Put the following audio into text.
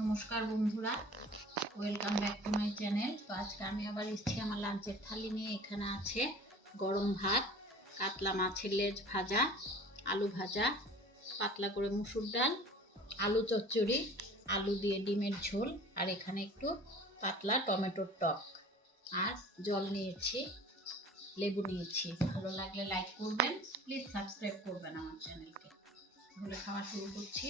নমস্কার বন্ধুরা, welcome back to my channel. তো আজকে আমি আবার এসেছি আমার লাঞ্চের থালি নিয়ে। এখানে আছে গরম ভাত, কাতলা মাছের লেজ ভাজা, আলু ভাজা, পাতলা করে মুসুর ডাল, আলু চচ্চড়ি, আলু দিয়ে ডিমের ঝোল, আর এখানে একটু পাতলা টমেটোর টক, আর জল নিয়েছি, লেবু নিয়েছি। ভালো লাগলে লাইক করবেন, প্লিজ সাবস্ক্রাইব করবেন আমার চ্যানেলকে। তাহলে খাওয়া শুরু করছি।